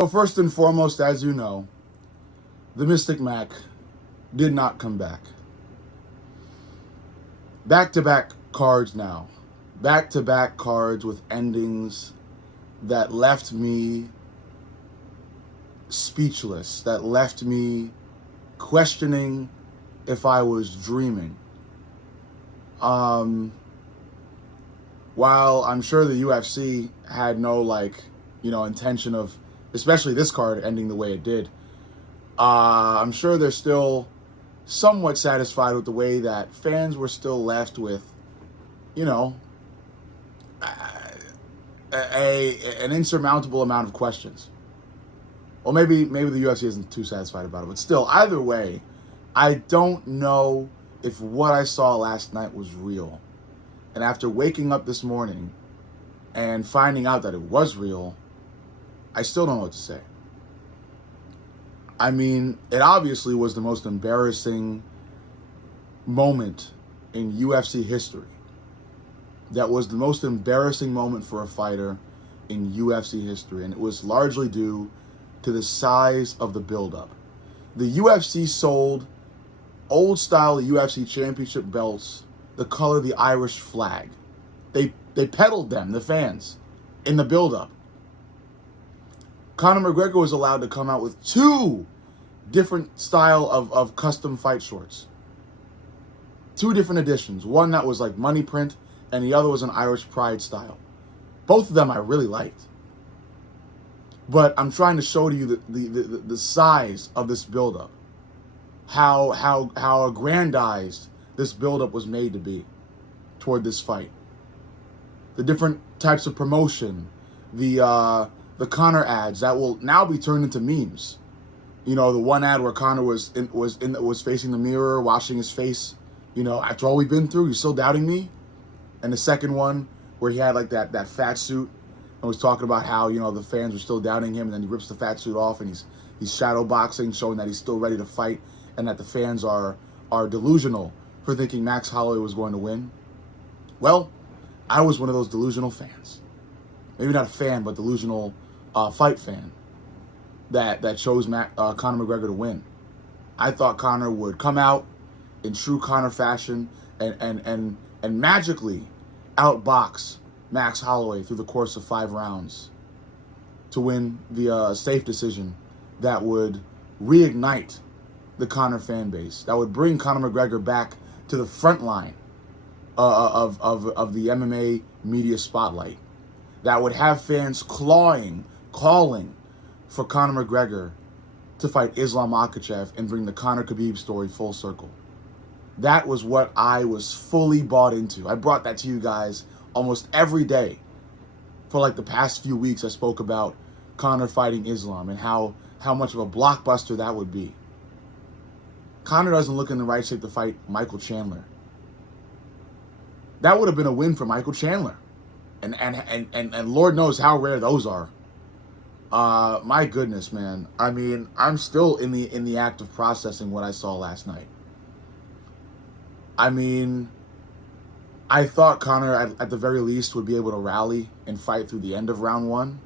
So first and foremost, as you know, the Mystic Mac did not come back. Back-to-back cards now. Back-to-back cards with endings that left me speechless, that left me questioning if I was dreaming. While I'm sure the UFC had no intention of, especially this card ending the way it did, I'm sure they're still somewhat satisfied with the way that fans were still left with, you know, an insurmountable amount of questions. Well, maybe the UFC isn't too satisfied about it, but still, either way, I don't know if what I saw last night was real. And after waking up this morning and finding out that it was real, I still don't know what to say. I mean, it obviously was the most embarrassing moment in UFC history. That was the most embarrassing moment for a fighter in UFC history, and it was largely due to the size of the buildup. The UFC sold old-style UFC championship belts the color of the Irish flag. They peddled them, the fans, in the buildup. Conor McGregor was allowed to come out with two different style of custom fight shorts. Two different editions. One that was like money print, and the other was an Irish Pride style. Both of them I really liked. But I'm trying to show to you the size of this buildup. How aggrandized this buildup was made to be toward this fight. The different types of promotion, the Conor ads that will now be turned into memes. You know, the one ad where Conor was facing the mirror, washing his face. You know, after all we've been through, you're still doubting me. And the second one where he had like that fat suit and was talking about how, you know, the fans were still doubting him, and then he rips the fat suit off and he's shadow boxing, showing that he's still ready to fight and that the fans are delusional for thinking Max Holloway was going to win. Well, I was one of those delusional fans. Maybe not a fan, but delusional fight fan that chose Conor McGregor to win. I thought Conor would come out in true Conor fashion and magically outbox Max Holloway through the course of 5 rounds to win via a safe decision that would reignite the Conor fan base, that would bring Conor McGregor back to the front line of the MMA media spotlight, that would have fans calling for Conor McGregor to fight Islam Makhachev and bring the Conor Khabib story full circle. That was what I was fully bought into. I brought that to you guys almost every day for like the past few weeks. I spoke about Conor fighting Islam and how much of a blockbuster that would be. Conor doesn't look in the right shape to fight Michael Chandler. That would have been a win for Michael Chandler. And Lord knows how rare those are. My goodness, man. I mean, I'm still in the act of processing what I saw last night. I mean, I thought Conor, at the very least, would be able to rally and fight through the end of round 1.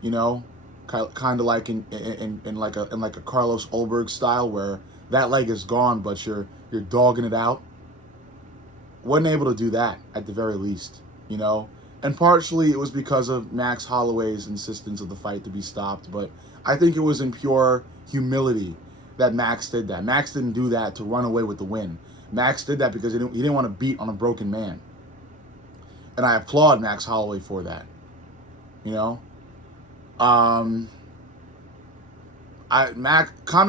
You know, kind of like in like a Carlos Ulberg style, where that leg is gone, but you're dogging it out. Wasn't able to do that at the very least, you know. And partially it was because of Max Holloway's insistence of the fight to be stopped, but I think it was in pure humility that Max did that. Max didn't do that to run away with the win. Max did that because he didn't want to beat on a broken man. And I applaud Max Holloway for that. You know? Conor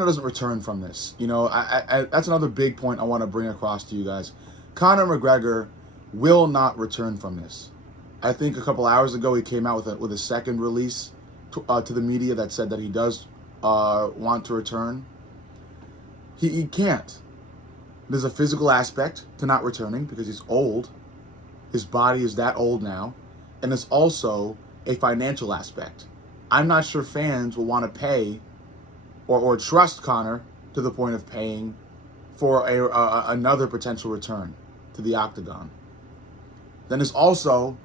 doesn't return from this. You know, that's another big point I want to bring across to you guys. Conor McGregor will not return from this. I think a couple hours ago he came out with a second release to the media that said that he does want to return. He can't. There's a physical aspect to not returning because he's old. His body is that old now. And there's also a financial aspect. I'm not sure fans will want to pay or trust Conor to the point of paying for another potential return to the octagon. Then there's also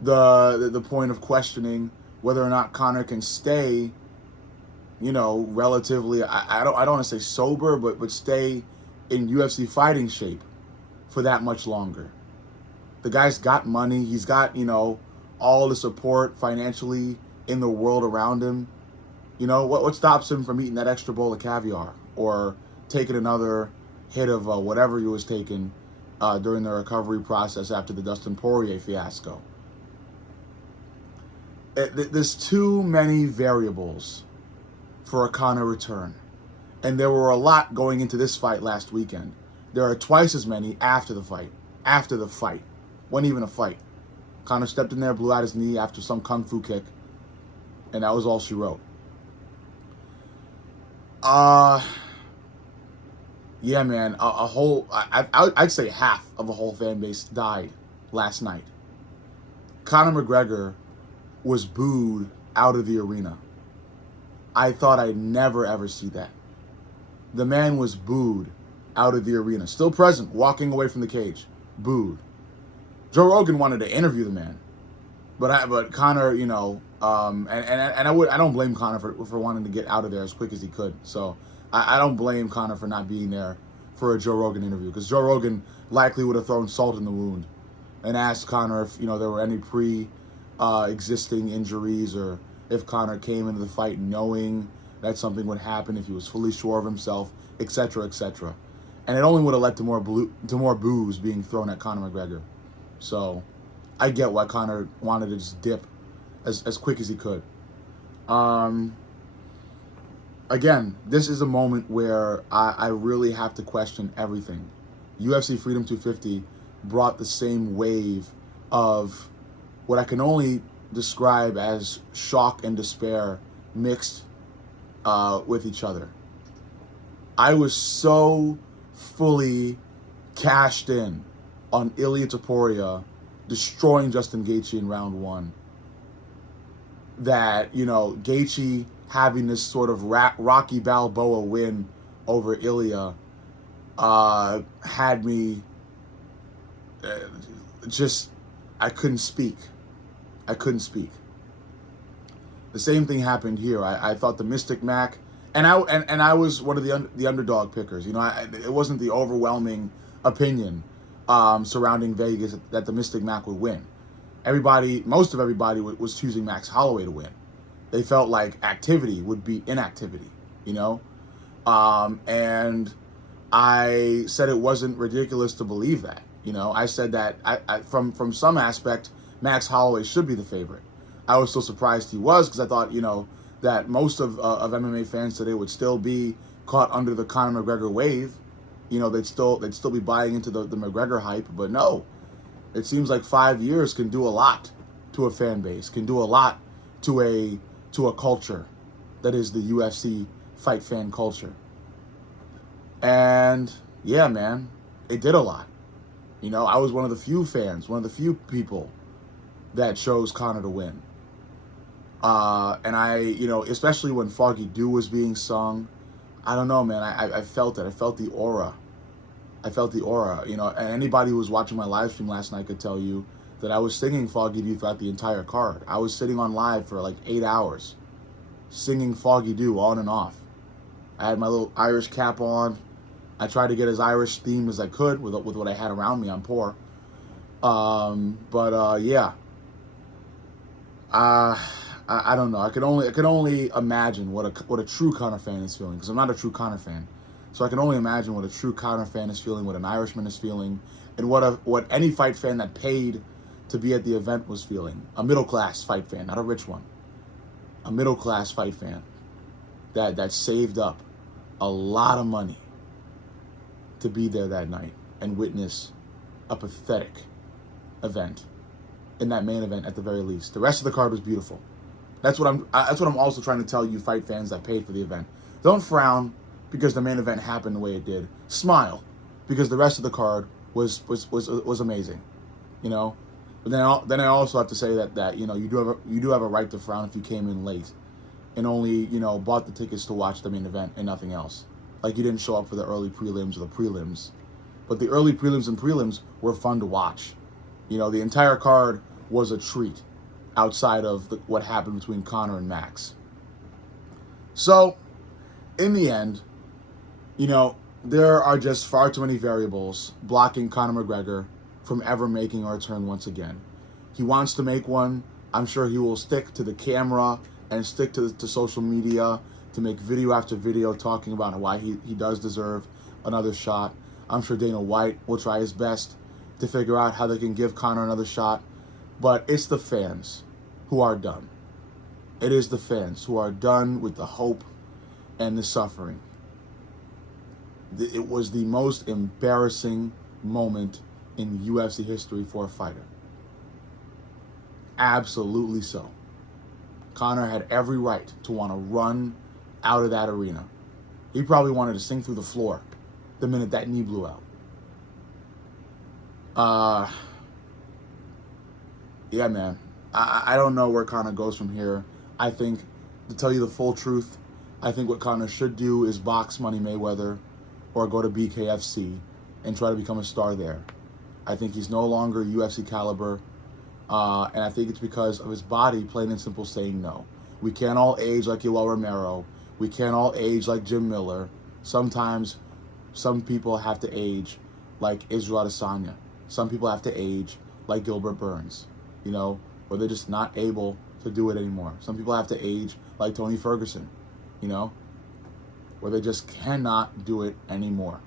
the point of questioning whether or not Conor can stay relatively, I don't want to say sober, but stay in UFC fighting shape for that much longer. The guy's got money. He's got, all the support financially in the world around him. What stops him from eating that extra bowl of caviar or taking another hit of whatever he was taking during the recovery process after the Dustin Poirier fiasco? There's too many variables for a Conor return. And there were a lot going into this fight last weekend. There are twice as many after the fight. After the fight. Wasn't even a fight. Conor stepped in there, blew out his knee after some kung fu kick. And that was all she wrote. Yeah, man. I'd say half of a whole fan base died last night. Conor McGregor was booed out of the arena. I thought I'd never ever see that. The man was booed out of the arena. Still present, walking away from the cage. Booed. Joe Rogan wanted to interview the man. But Conor, and I don't blame Conor for wanting to get out of there as quick as he could. So I don't blame Conor for not being there for a Joe Rogan interview, because Joe Rogan likely would have thrown salt in the wound and asked Conor if there were any existing injuries, or if Conor came into the fight knowing that something would happen, if he was fully sure of himself, etc., etc. And it only would have led to more boos being thrown at Conor McGregor. So I get why Conor wanted to just dip as quick as he could. Again, this is a moment where I really have to question everything. UFC Freedom 250 brought the same wave of what I can only describe as shock and despair mixed with each other. I was so fully cashed in on Ilia Topuria destroying Justin Gaethje in round one that, Gaethje having this sort of Rocky Balboa win over Ilia had me I couldn't speak. The same thing happened here. I thought the Mystic Mac, and I was one of the underdog pickers. It wasn't the overwhelming opinion surrounding Vegas that the Mystic Mac would win. Most of everybody was choosing Max Holloway to win. They felt like activity would beat inactivity, and I said it wasn't ridiculous to believe that. I said that from some aspect, Max Holloway should be the favorite. I was still surprised he was, because I thought, that most of MMA fans today would still be caught under the Conor McGregor wave. They'd still be buying into the McGregor hype, but no. It seems like 5 years can do a lot to a fan base, can do a lot to a culture that is the UFC fight fan culture. And yeah, man, it did a lot. I was one of the few fans, one of the few people that chose Conor to win. And I, especially when Foggy Dew was being sung, I don't know, man, I felt it. I felt the aura. And anybody who was watching my live stream last night could tell you that I was singing Foggy Dew throughout the entire card. I was sitting on live for like 8 hours, singing Foggy Dew on and off. I had my little Irish cap on. I tried to get as Irish themed as I could with what I had around me. I'm poor. Yeah. I don't know. I could only imagine what a true Conor fan is feeling, because I'm not a true Conor fan. So I can only imagine what a true Conor fan is feeling, what an Irishman is feeling, and what any fight fan that paid to be at the event was feeling. A middle-class fight fan, not a rich one. A middle-class fight fan that saved up a lot of money to be there that night and witness a pathetic event in that main event at the very least. The rest of the card was beautiful. That's what I'm also trying to tell you fight fans that paid for the event. Don't frown because the main event happened the way it did. Smile because the rest of the card was amazing. But then I also have to say that you do have a right to frown if you came in late and only bought the tickets to watch the main event and nothing else. Like you didn't show up for the early prelims or the prelims. But the early prelims and prelims were fun to watch. The entire card was a treat outside of what happened between Conor and Max. So, in the end, there are just far too many variables blocking Conor McGregor from ever making a return once again. He wants to make one. I'm sure he will stick to the camera and stick to social media to make video after video talking about why he does deserve another shot. I'm sure Dana White will try his best to figure out how they can give Conor another shot. But it's the fans who are done. It is the fans who are done with the hope and the suffering. It was the most embarrassing moment in UFC history for a fighter. Absolutely so. Conor had every right to want to run out of that arena. He probably wanted to sink through the floor the minute that knee blew out. Yeah, man. I don't know where Conor goes from here. I think, to tell you the full truth, I think what Conor should do is box Money Mayweather or go to BKFC and try to become a star there. I think he's no longer UFC caliber, and I think it's because of his body, plain and simple, saying no. We can't all age like Yoel Romero. We can't all age like Jim Miller. Sometimes some people have to age like Israel Adesanya. Some people have to age like Gilbert Burns, where they're just not able to do it anymore. Some people have to age like Tony Ferguson, where they just cannot do it anymore.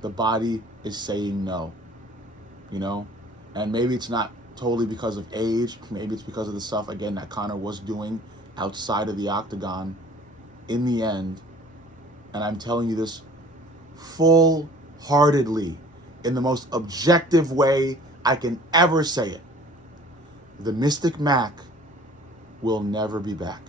The body is saying no, and maybe it's not totally because of age. Maybe it's because of the stuff, again, that Conor was doing outside of the octagon in the end. And I'm telling you this full-heartedly, in the most objective way I can ever say it. The Mystic Mac will never be back.